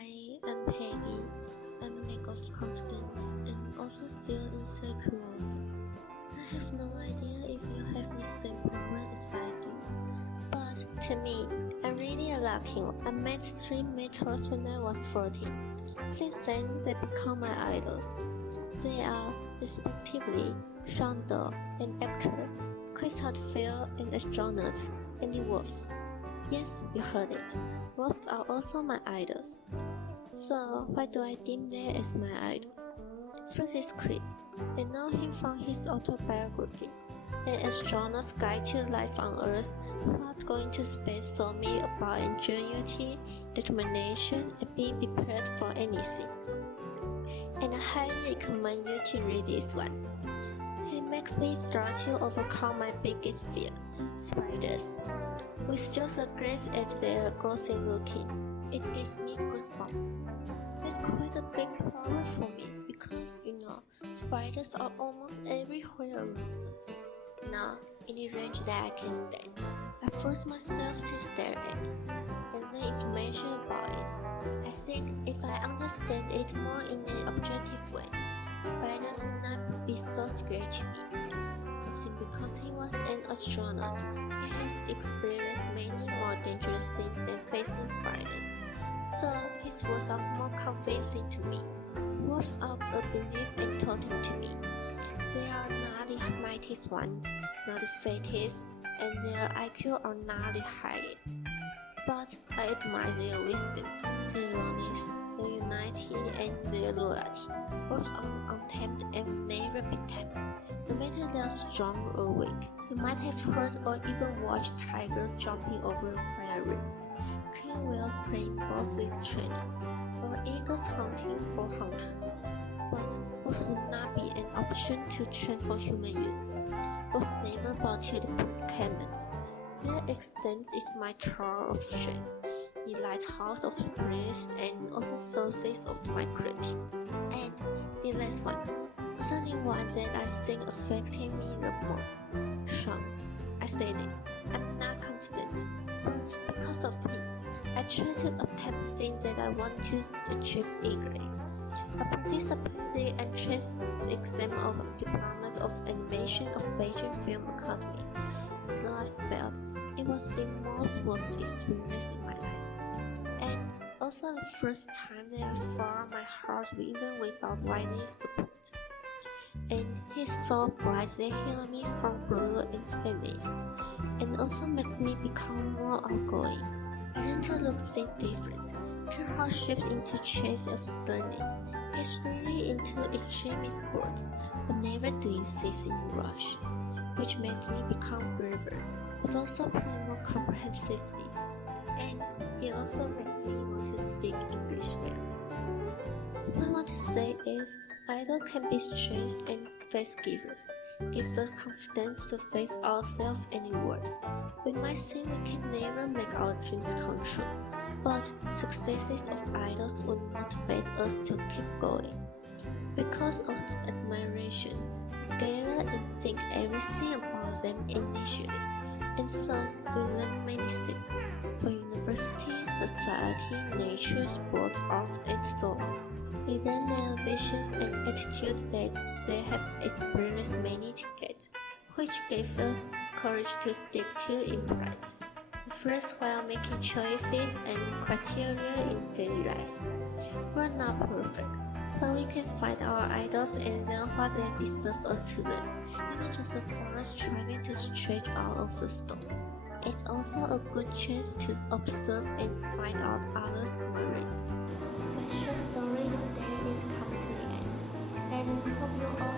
Hi, I'm Peggy. I'm lack of confidence and also feel insecure often. I have no idea if you have the same problem as I do. But to me, I'm really lucky. I met three mentors when I was 14. Since then, they become my idols. They are, respectively, Shonda, an actor, Chris Hadfield, an astronaut, and the Wolves. Yes, you heard it. Wolves are also my idols. So, why do I deem them as my idols? First is Chris. I know him from his autobiography, An Astronaut's Guide to Life on Earth. Not going to space told me about ingenuity, determination, and being prepared for anything. And I highly recommend you to read this one. It makes me start to overcome my biggest fear, spiders. With just a glance at their grossing routine, it gives me goosebumps. It's quite a big problem for me because, spiders are almost everywhere around us. Now, in the range that I can stand, I force myself to stare at it and learn information about it. I think if I understand it more in an objective way, spiders will not be so scary to me. Because he was an astronaut, he has experienced many more dangerous things than facing spiders. So his words are more convincing to me. Words of a belief and totem to me. They are not the mightiest ones, not the fattest, and their IQ are not the highest. But I admire their wisdom, their loneliness, their unity, and their loyalty. Words are untamed and will never be tamed. No matter they are strong or weak, you might have heard or even watched tigers jumping over fire rings, killer whales playing balls with trainers, or eagles hunting for hunters. But both would not be an option to train for human use. Both never brought to the predicaments. Their extent is my tower of strength, the lighthouse of grace, and also sources of my creativity. And the last one. Also the one that I think affected me the most. Sean. I said it. I'm not confident, but because of him, I try to attempt things that I want to achieve eagerly. I participated in the entrance exam of the Department of Animation of Beijing Film Academy. Though I failed, it was the most worst experience in my life. And also the first time that I found my heart even without writing support. And he's so bright that healed me from brutal and sadness, and also makes me become more outgoing. I learn to look things different, turn hardships into chance of learning, extremely into extreme sports, but never doing things in a rush, which makes me become braver, but also play more comprehensively. And it also makes me want to speak English well. What I want to say is, idol can be strengths and face givers, give us confidence to face ourselves and the world. We might say we can never make our dreams come true, but successes of idols would motivate us to keep going. Because of the admiration, we gather and think everything about them initially, and thus we learn many things, for university, society, nature, sports, art, and so on. We then learn visions and attitudes that they have experienced many to get, which gave us courage to stick to in pride. First, while making choices and criteria in daily life. We're not perfect, but we can find our idols and learn what they deserve us to learn, even just a forest striving to stretch out of the stones. It's also a good chance to observe and find out others' merits. My short story today is come to the end, and hope you all